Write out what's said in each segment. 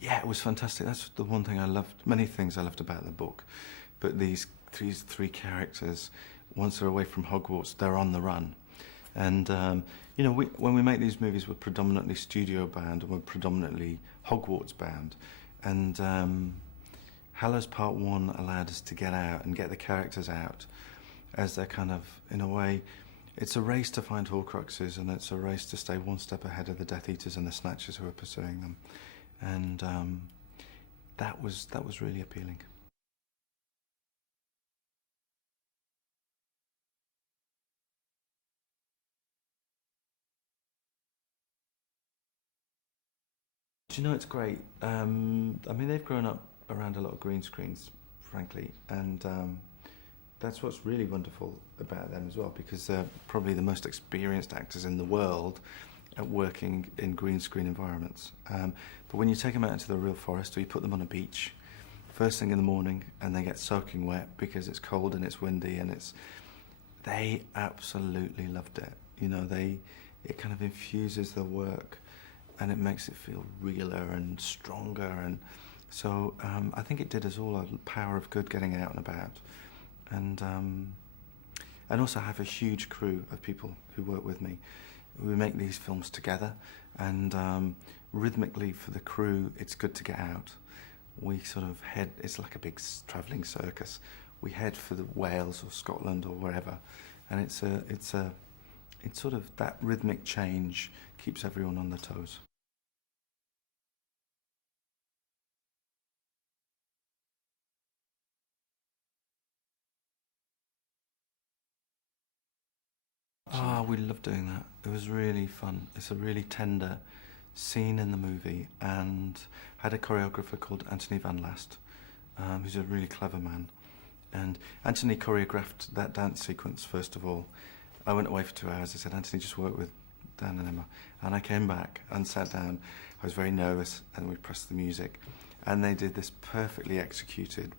Yeah, it was fantastic. That's the one thing I loved. Many things I loved about the book, but these three characters, once they're away from Hogwarts, they're on the run. And you know, when we make these movies, we're predominantly studio bound and we're predominantly Hogwarts bound. And Hallows Part 1 allowed us to get out and get the characters out as they're kind of, in a way, it's a race to find Horcruxes, and it's a race to stay one step ahead of the Death Eaters and the Snatchers who are pursuing them. And that was really appealing. Do you know, it's great. I mean, they've grown up around a lot of green screens, frankly, and that's what's really wonderful about them as well, because they're probably the most experienced actors in the world at working in green screen environments. But when you take them out into the real forest, or you put them on a beach, first thing in the morning, and they get soaking wet because it's cold and it's windy, and they absolutely loved it. You know, it kind of infuses the work, and it makes it feel realer and stronger. And so I think it did us all a power of good getting out and about. And also I have a huge crew of people who work with me. We make these films together, and rhythmically for the crew, it's good to get out. We sort of head, it's like a big travelling circus. We head for the Wales or Scotland or wherever, and it's sort of that rhythmic change keeps everyone on their toes. Ah, we loved doing that. It was really fun. It's a really tender scene in the movie, and I had a choreographer called Anthony Van Last, who's a really clever man. And Anthony choreographed that dance sequence, first of all. I went away for 2 hours. I said, Anthony, just work with Dan and Emma. And I came back and sat down. I was very nervous, and we pressed the music. And they did this perfectly executed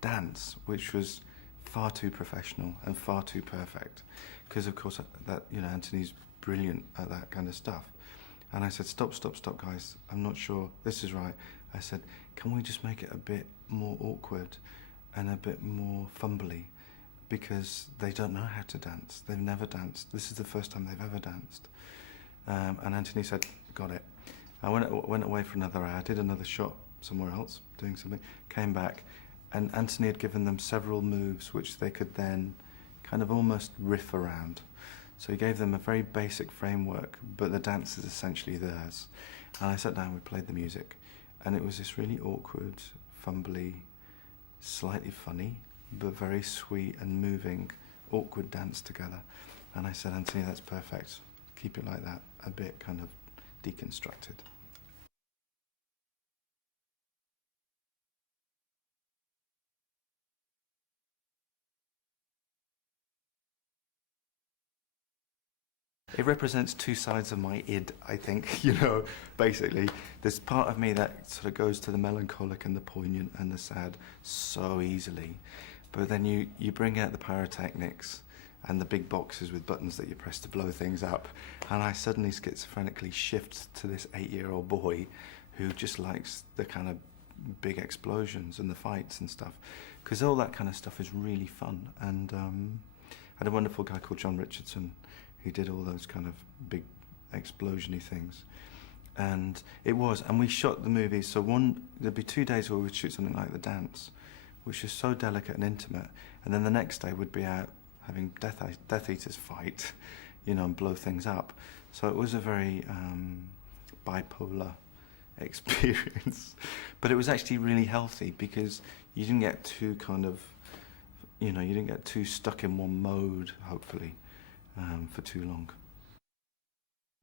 dance, which was far too professional and far too perfect, because of course that, you know, Anthony's brilliant at that kind of stuff. And I said, stop guys, I'm not sure this is right. I said, can we just make it a bit more awkward and a bit more fumbly, because they don't know how to dance. They've never danced. This is the first time they've ever danced. And Anthony said, got it. I went away for another hour, did another shot somewhere else, doing something, came back, and Anthony had given them several moves which they could then kind of almost riff around. So he gave them a very basic framework, but the dance is essentially theirs. And I sat down, we played the music, and it was this really awkward, fumbly, slightly funny, but very sweet and moving, awkward dance together. And I said, Anthony, that's perfect. Keep it like that, a bit kind of deconstructed. It represents two sides of my id, I think, you know, basically. There's part of me that sort of goes to the melancholic and the poignant and the sad so easily. But then you bring out the pyrotechnics and the big boxes with buttons that you press to blow things up, and I suddenly schizophrenically shift to this 8-year-old boy who just likes the kind of big explosions and the fights and stuff. Because all that kind of stuff is really fun. And I had a wonderful guy called John Richardson who did all those kind of big explosion-y things. And we shot the movie, so there'd be 2 days where we'd shoot something like The Dance, which is so delicate and intimate, and then the next day we'd be out having Death Eaters fight, you know, and blow things up. So it was a very bipolar experience. But it was actually really healthy, because you didn't get too kind of, you know, you didn't get too stuck in one mode, hopefully, for too long.